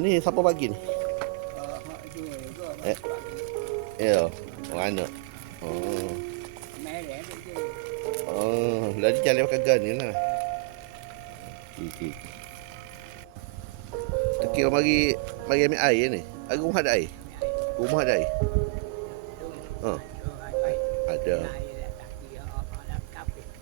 ni siapa bagi ni? Eh. Ya. Orang anak. Oh. Oh, lagi jalan pakai gun ni lah. Okey. Kira mari mari ambil air ni. Ada rumah ada air. Rumah ada air. Ha. Ada.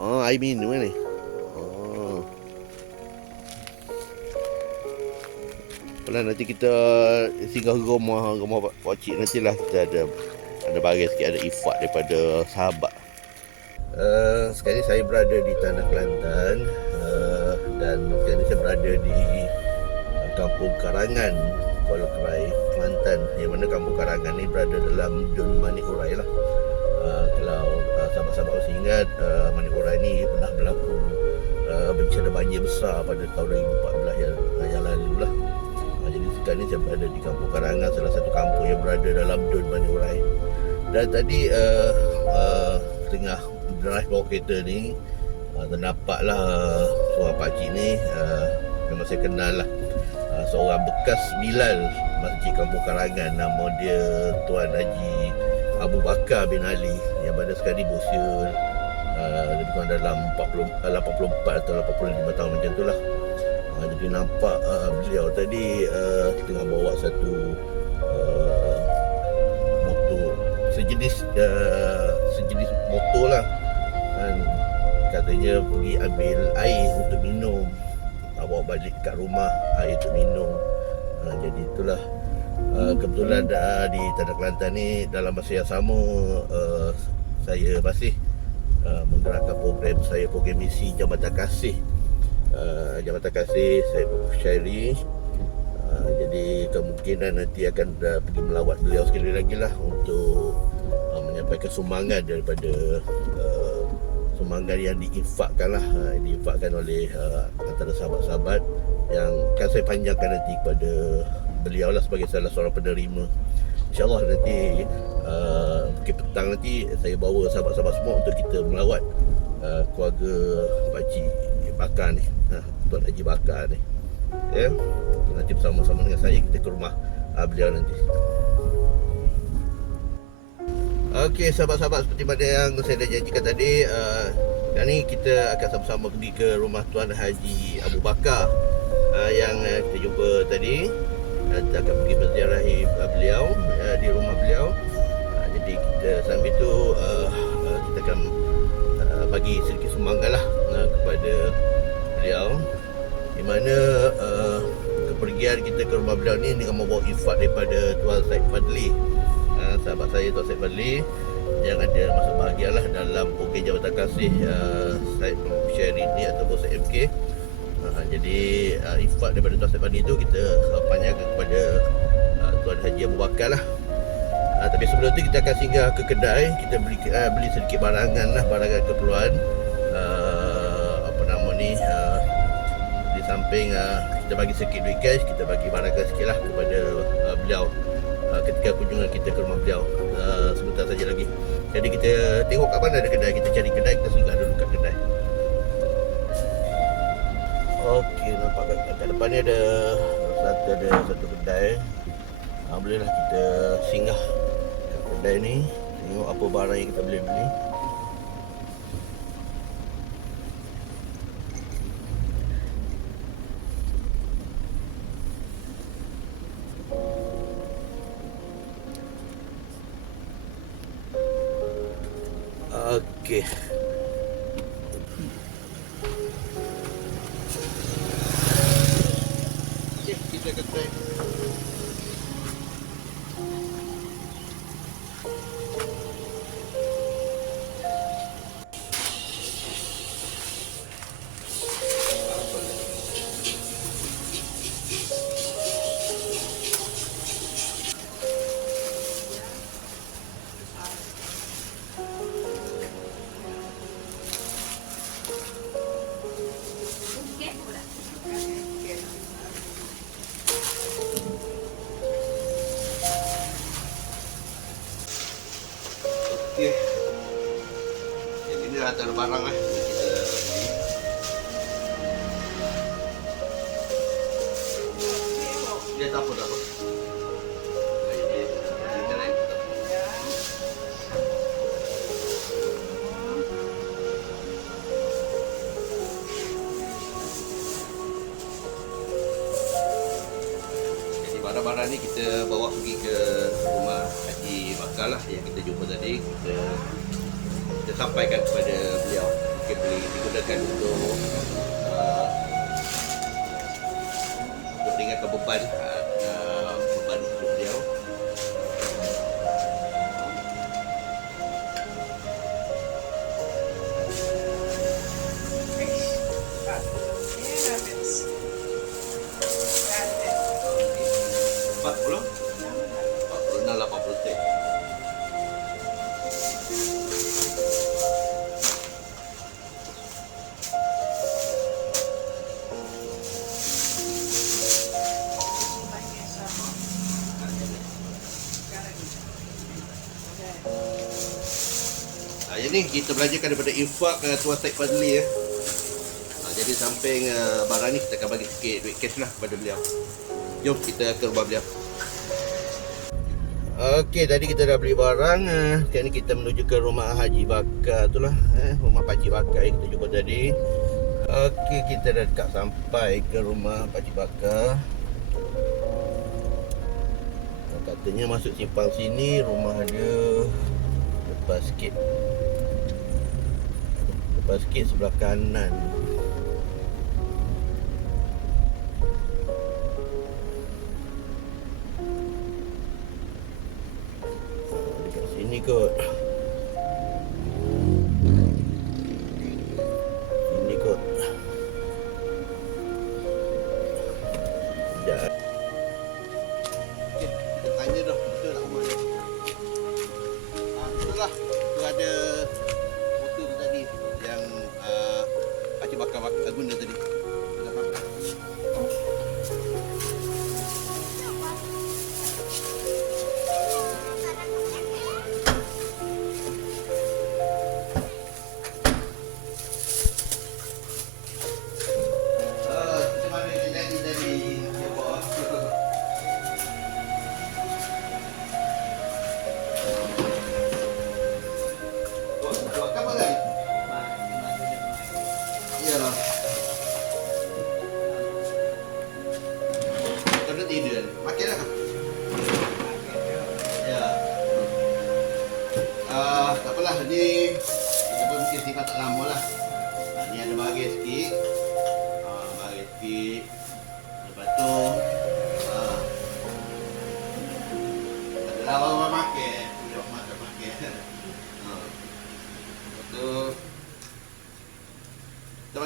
Oh, air minum ni. Kalau nanti kita singgah ke rumah rumah pak cik nantilah kita ada ada bagi sikit ada ifak daripada sahabat. Uh, sekarang ni saya berada di Tanah Kelantan uh, dan sekarang ni saya berada di Kampung Karangan Kuala Kerai Kelantan. Yang mana Kampung Karangan ni berada dalam Dun Manik Urai lah. Uh, kalau uh, sahabat-sahabat masih ingat uh, Manik Urai ni pernah berlaku uh, bencana banjir besar pada tahun 2014 yang, jadi sekarang ni saya berada di Kampung Karangan salah satu kampung yang berada dalam Dun Manik Urai. Dan tadi uh, uh, tengah drive bawa kereta ni uh, terdampaklah uh, seorang pakcik ni uh, memang saya kenal lah. Uh, seorang bekas Bilal Masjid Kampung Karangan. Nama dia Tuan Haji Abu Bakar bin Ali yang pada sekarang ni berusia uh, lebih kurang dalam 40, 84 atau 85 tahun macam tu lah uh, jadi nampak uh, beliau tadi uh, tengah bawa satu uh, motor. Sejenis uh, sejenis motor lah. Kan katanya pergi ambil air untuk minum. Uh, bawa balik kat rumah air untuk minum. Uh, jadi itulah. Uh, kebetulan uh, di Tanah Kelantan ni dalam masa yang sama uh, saya masih uh, menggerakkan program saya program misi Jambatan Kasih uh, Jambatan Kasih saya Syairi Uh, jadi kemungkinan nanti akan uh, pergi melawat beliau sekali lagi lah untuk uh, menyampaikan sumbangan daripada uh, sumbangan yang diinfakkan lah. Uh, diinfakkan oleh uh, antara sahabat-sahabat yang akan saya panjangkan nanti kepada beliau lah sebagai salah seorang penerima. InsyaAllah nanti uh, Mungkin petang nanti Saya bawa sahabat-sahabat semua Untuk kita melawat uh, Keluarga Pakcik Bakar ni Tuan Haji Bakar ni. Ya? Nanti bersama-sama dengan saya Kita ke rumah uh, beliau nanti. Okey sahabat-sahabat Seperti mana yang saya dah janjikan tadi uh, Dan ni kita akan sama-sama pergi ke rumah Tuan Haji Abu Bakar uh, Yang uh, kita jumpa tadi. Uh, Kita akan pergi menziarahi uh, beliau uh, Di rumah beliau. Uh, Jadi kita sambil tu uh, uh, Kita akan uh, bagi sedikit sumbangan lah uh, Kepada beliau Di mana uh, kepergian kita ke rumah beliau ni Dengan membawa infak daripada Tuan Syed Fadli. Uh, Sahabat saya Tuan Syed Fadli yang ada masuk bahagia lah dalam program Jabatan Kasih uh, Syed Syahri ni ataupun Syed MK uh, jadi uh, infak daripada Tuan Syed Fadli tu kita panjangkan kepada uh, Tuan Haji Abu Bakar lah. Uh, tapi sebelum tu kita akan singgah ke kedai. Kita beli uh, beli sedikit barangan lah barangan keperluan. Uh, samping uh, kita bagi sedikit duit cash kita bagi barangan sikit lah kepada uh, beliau uh, ketika kunjungan kita ke rumah beliau uh, sebentar saja lagi jadi kita tengok kat mana ada kedai kita cari kedai kita singgah dulu kat kedai Okey, nampak kat, kat depan ni ada satu ada satu kedai. Ha, bolehlah kita singgah kat kedai ni. Tengok apa barang yang kita boleh beli. Okey. Okey, Dah ada barang. Kita beli. Dia tak apa tak. Jadi barang-barang ni kita bawa pergi ke rumah Haji Bakar lah yang kita jumpa tadi. Kita kita sampaikan kepada beliau. Mungkin boleh digunakan untuk uh, untuk beban uh, Ni kita belajarkan daripada infak uh, Tuan Syed Fadli ya. Ha, jadi samping uh, barang ni kita akan bagi sikit duit cash lah kepada beliau. Jom kita ke rumah beliau. Okey, tadi kita dah beli barang. Uh, sekarang ni kita menuju ke rumah Haji Bakar tu lah. Eh, rumah Pak Haji Bakar yang kita jumpa tadi. Okey, kita dah dekat sampai ke rumah Pak Haji Bakar. Katanya masuk simpang sini rumah dia lepas sikit. Lepas sikit sebelah kanan. Ah, dekat sini kot. Sini kot. Sekejap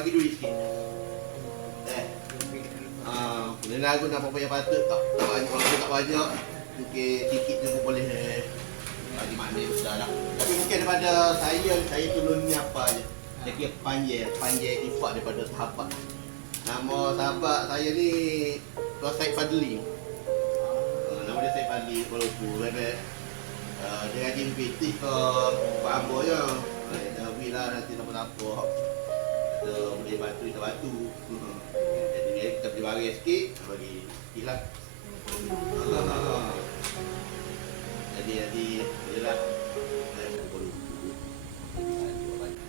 bagi duit sikit. Eh. Ah, boleh lagu nak apa yang patut tak tak banyak kalau tak banyak mungkin sikit je pun boleh eh, bagi makna yang besar lah. Tapi mungkin daripada saya saya tolong ni apa je. Dia kira panjang, panjang ifak daripada sahabat. Nama sahabat saya ni Tuan Syed Fadli. Uh, nama dia Syed Fadli Lumpur. Dia, uh, dia ngaji MPT ke Pak Ambo je. Uh, dia beri lah nanti apa-apa. Kita boleh bantu, kita bantu. Uh, jadi dia kita beli barang sikit, bagi sikit lah. Uh, jadi, jadi, lah. Eh.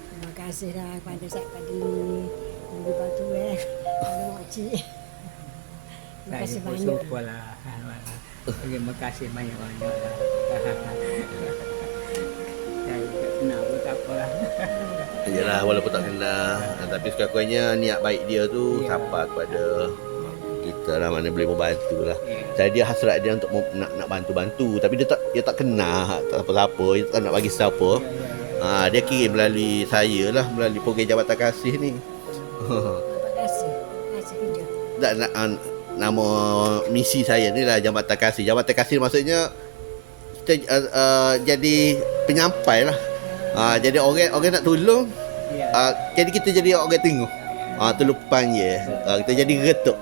Terima kasih dah kepada Syed Fadli Beri bantu eh Pada makcik Terima kasih Saya pun banyak syukur lah. Terima kasih banyak-banyak Yalah walaupun tak kenal. Ah, Tapi sekurang-kurangnya niat baik dia tu Ya. Sampai kepada kita lah mana boleh membantu lah. Ya. Jadi dia hasrat dia untuk mem- nak nak bantu-bantu. Tapi dia tak dia tak kenal tak apa-apa Dia tak nak bagi siapa. Ha, Dia kirim melalui saya lah Melalui program Jabatan Kasih ni. Terima kasih? Terima kasih kerja? Tak, nak, ah, Nama misi saya ni lah Jabatan Kasih. Jabatan Kasih maksudnya Kita uh, uh, jadi penyampai lah ha, Jadi orang orang nak tolong Ya. Ah, jadi kita jadi orang tengok. Ah terlupan je. Ah, kita jadi getuk.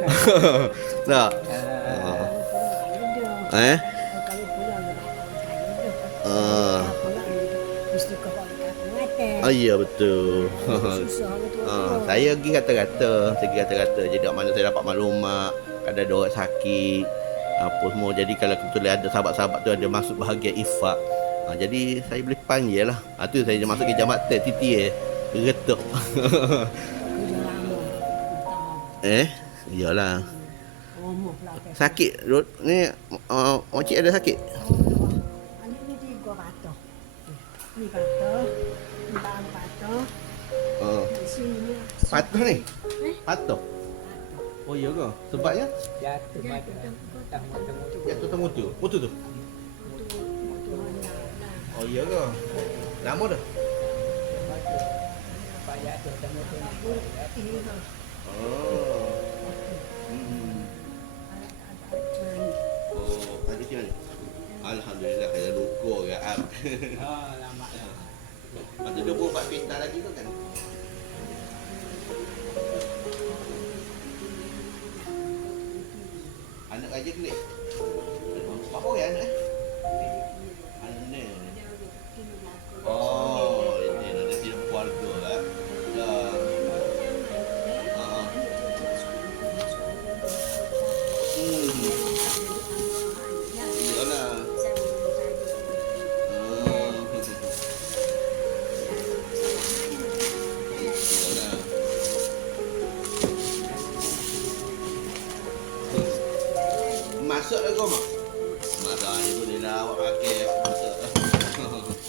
nah, Ah, eh? Ah, ah ya betul. Ah, saya pergi kata-kata, saya pergi kata-kata. Jadi kat mana saya dapat maklumat. Ada ada orang sakit apa semua jadi kalau kebetulan ada sahabat-sahabat tu ada masuk bahagian ifak ha, jadi saya boleh panggil lah ha, tu saya masuk ke jamat teh titi eh retuk eh iyalah sakit Rod ni uh, makcik ada sakit Oh, Ini ni tiga patah. Ni patah. Ni bang patah. uh, Di sini. patah ni Eh? patah oh iya ke sebabnya Jatuh Ya, pada temu-temu tu. jatuh tu mutu mutu tu oh hmm. oh tadi macam mana Alhamdulillah saya luka ke ab Oh, lama lah. Lepas tu dia buat buat pintar lagi tu kan Anak raja kelik Berapa orang anak eh? masuk lah kau mak. Masa ni boleh lah awak pakai.